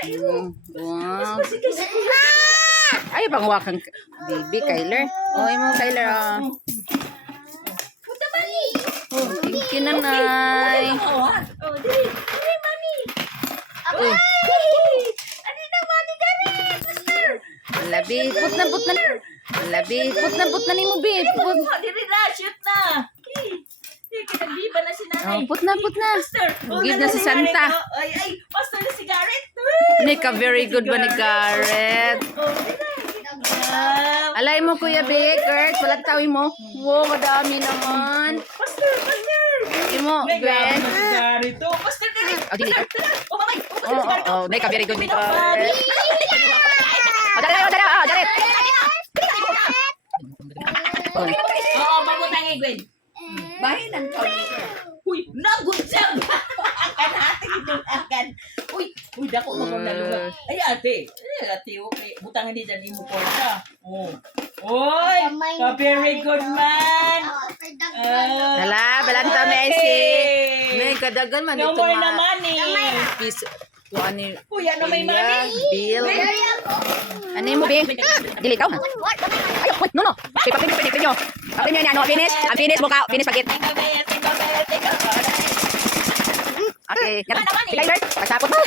Wow. Ay, pangwakan baby, Kyler. Oh, imo, Kyler. Thank you, nanay. Uy. Labi, put na. Labi, put na ni mo, babe. Put. Diri na, shoot na. Kinagbiba na si nanay. Oh, put na. Give na si Santa. Ay, pastor na si Garrett. Ni ka very good ba ni Garrett? Alay mo, Kuya Big, Kurt. Palagtawin mo. Wow, madami naman. Pastor. Imo, Gwen. Si Garrett. Pastor na rin. Oh, dili. Oh, mamay. Oh. Nay ka very good ni Kurt. Oh, dali. Oh. Oo, pagutangin, Gwen. Bahay ng kawin. Uy, good job! Akan natin idulagan. Uy, dako mo kung naluwa. Ay, ate, okay. Butangin din dyan, imo porta. Uy, ka-very good man. Balanta Messi. May kadagan man No dito more na money. Piso. Ano? Uy, ano may money? Bill. Ano mo, Bing? Dili ka. Ayaw, no. Kaya papin nyo. Papin nyo yan, finish. Ang finish mukha, finish pagkit. Okay. Kyler, pagsapot mo.